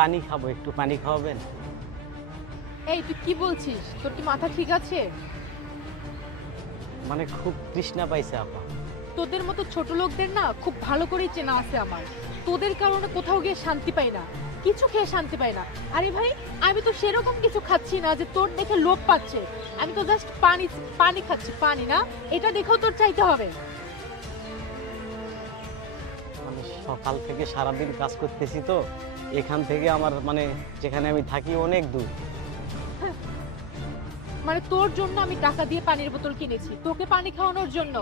পানি খাবো, একটু পানি খাওয়াবেন? এই তুই কি বলছিস? তোর কি মাথা ঠিক আছে? মানে খুব তৃষ্ণা পাইছে আপা। তোদের মতো ছোট লোকদের না খুব ভালো করেই চেনা আছে আমার। তোদের কারণে কোথাও গিয়ে শান্তি পাই না, কিছু খেয়ে শান্তি পাই না। আরে ভাই, আমি তো সেরকম কিছু খাচ্ছি না যে তোর দেখে লোভ পাচ্ছে। আমি তো জাস্ট পানি পানি খাচ্ছি, পানি না। এটা দেখেও তোর চাইতে হবে। মানে সকাল থেকে সারাদিন কাজ করতেছি তো, এখান থেকে আমার মানে যেখানে আমি থাকি অনেক দূর। মানে তোর জন্য আমি টাকা দিয়ে পানির বোতল কিনেছি, তোকে পানি খাওয়ানোর জন্য।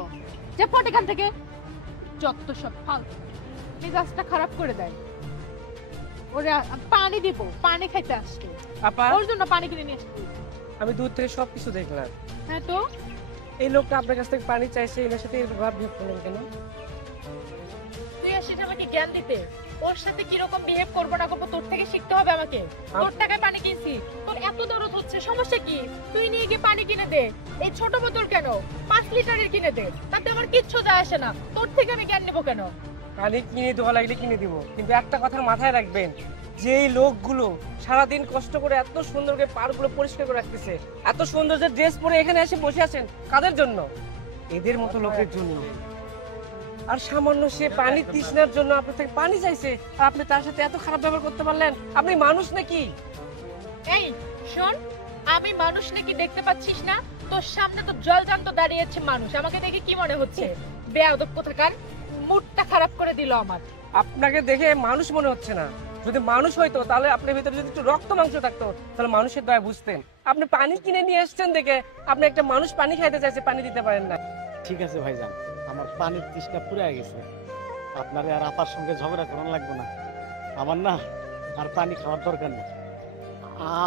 যে পট এখান থেকে, যত সব ফালতু, মেজাজটা খারাপ করে দেয়। ওরে পানি দিব, পানি খাইতে আসছে, আপা ওর জন্য পানি কিনে নিয়ে আসছি। আমি দূর থেকে সবকিছু দেখলাম। হ্যাঁ তো এই লোকটা আপনার কাছ থেকে পানি চাইছে, এর সাথে এরকম ভাব বিহেভ করলেন কেন? তুই আসিস আমাকে জ্ঞান দিতে। ওর সাথে কি রকম বিহেভ করবো না করবো তোর থেকে শিখতে হবে আমাকে। তোর টাকায় পানি কিনছি, তোর এত দরদ হচ্ছে, সমস্যা কি? তুই নিয়ে গিয়ে পানি কিনে দে। এই ছোট বোতল কেন, 5 লিটারের কিনে দে, তাতে আমার কিচ্ছু যায় আসে না। তোর থেকে আমি জ্ঞান নেবো কেন? পানি কিনে দেওয়া লাগলে কিনে দিব, কিন্তু একটা কথা মাথায় রাখবেন, যে এই লোকগুলো সারাদিন কষ্ট করে এত সুন্দর করে পার্কগুলো পরিষ্কার করে রাখতেছে, এত সুন্দর যে ড্রেস পরে এখানে এসে বসে আছেন, কাদের জন্য? এদের মতো লোকের জন্য। আর সামান্য সে পানি তৃষ্ণার জন্য আপনার থেকে পানি চাইছে, আর আপনি তার সাথে এত খারাপ ব্যবহার করতে পারলেন? আপনি মানুষ নাকি? এই শোন, আমি মানুষ নাকি দেখতে পাচ্ছিস না? তোর সামনে তো জলজান্ত দাঁড়িয়ে আছে মানুষ, আমাকে দেখে কি মনে হচ্ছে? বেয়াদব কোথাকার, মুডটা খারাপ করে দিল আমার। আপনাকে দেখে মানুষ মনে হচ্ছে না। যদি মানুষ হইতো তাহলে আপনার ভিতরে যদি একটু রক্ত মাংস থাকতো তাহলে মানুষের দয়া বুঝতেন। আপনি পানি কিনে নিয়ে এসেছেন দেখে আপনি একটা মানুষ পানি খাইতে চাইছে, পানি দিতে পারেন না। ঠিক আছে ভাইজান, আমার পানির তৃষ্ণা পুরে গেছে। আপনারে আর আপার সঙ্গে ঝগড়া করানো লাগবে না। আমার না আর পানি খাওয়ার দরকার নেই।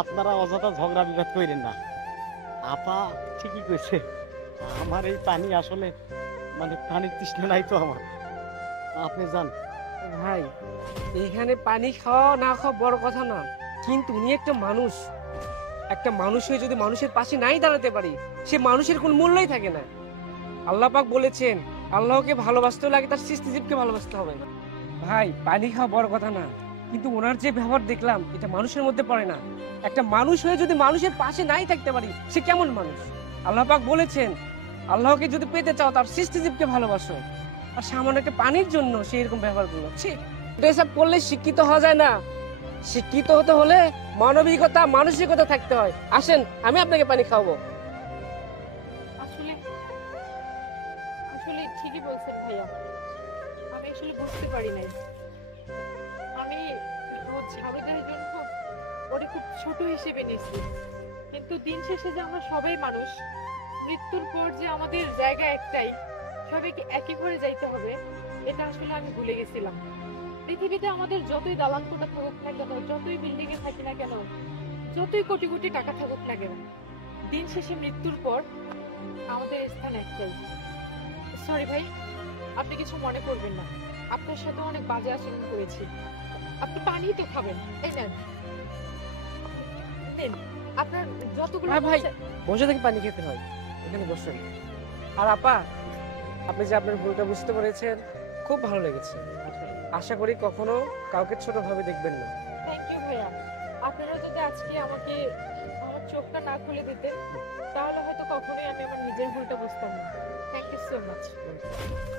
আপনারা অযথা ঝগড়া বিবাদ করেন না। আপা ঠিকই কইছে, আমার এই পানি আসলে মানে পানির তৃষ্ণা নাই তো আমার। আপনি যান। ভাই, এখানে পানি খাওয়া না খাওয়া বড় কথা না, কিন্তু উনি একটা মানুষ। একটা মানুষ হয়ে যদি মানুষের পাশে নাই দাঁড়াতে পারি, সে মানুষের কোন মূল্যই থাকে না। আল্লাহ পাক বলেছেন, আল্লাহকে ভালোবাসতে লাগে তার সৃষ্টিজীবকে ভালোবাসতে হবে। ভাই, পানি খাওয়া বড় কথা না, কিন্তু ওনার যে ব্যবহার দেখলাম এটা মানুষের মধ্যে পড়ে না। একটা মানুষ হয়ে যদি মানুষের পাশে নাই থাকতে পারি, সে কেমন মানুষ? আল্লাহ পাক বলেছেন, আল্লাহকে যদি পেতে চাও তার সৃষ্টিজীবকে ভালোবাসো। আর সামান্য একটা পানির জন্য সে এরকম ব্যবহার করলো। এসব করলে শিক্ষিত হওয়া যায় না। শিক্ষিত হতে হলে মানবিকতা, মানসিকতা থাকতে হয়। আসেন, আমি আপনাকে পানি খাওয়াবো। আসলে আসলে ঠিকই বলছেন ভাইয়া, আমি আসলে বুঝতে পারি নাই। আমি রোজ ঝাড়ু দেওয়ার জন্য ওরে খুব ছোট হিসেবে নিয়েছি, কিন্তু দিন শেষে যে আমরা সবাই মানুষ, মৃত্যুর পর যে আমাদের জায়গা একটাই, সবাইকে একই ঘরে যাইতে হবে, এটা আসলে আমি ভুলে গেছিলাম। পৃথিবীতে আমাদের যতই দালান কোঠা থাকুক না কেন, যতই বিল্ডিং এ থাকি না কেন, যতই কোটি কোটি টাকা থাকুক না কেন, দিন শেষে মৃত্যুর পর আমাদের স্থান একটাই। সরি ভাই, আপনি কিছু মনে করবেন না, আপনার সাথে অনেক বাজে আচরণ করেছি। আপনি পানি তো খাবেন, এই নেন নেন, আপনার যতগুলো হ্যাঁ ভাই, মন বসে থেকে পানি খেতে হয়, এখানে বসেন। আর আপা, আপনি যে আপনার ভুলটা বুঝতে পেরেছেন, খুব ভালো লেগেছে। আশা করি কখনো কাউকে ছোট ভাবে দেখবেন না। থ্যাংক ইউ ভাইয়া। আপনারা যদি আজকে আমাকে আমার চোখটা না খুলে দিতেন, তাহলে হয়তো কখনোই আমি আমার নিজের ভুলটা বুঝতাম না। Thank you so much.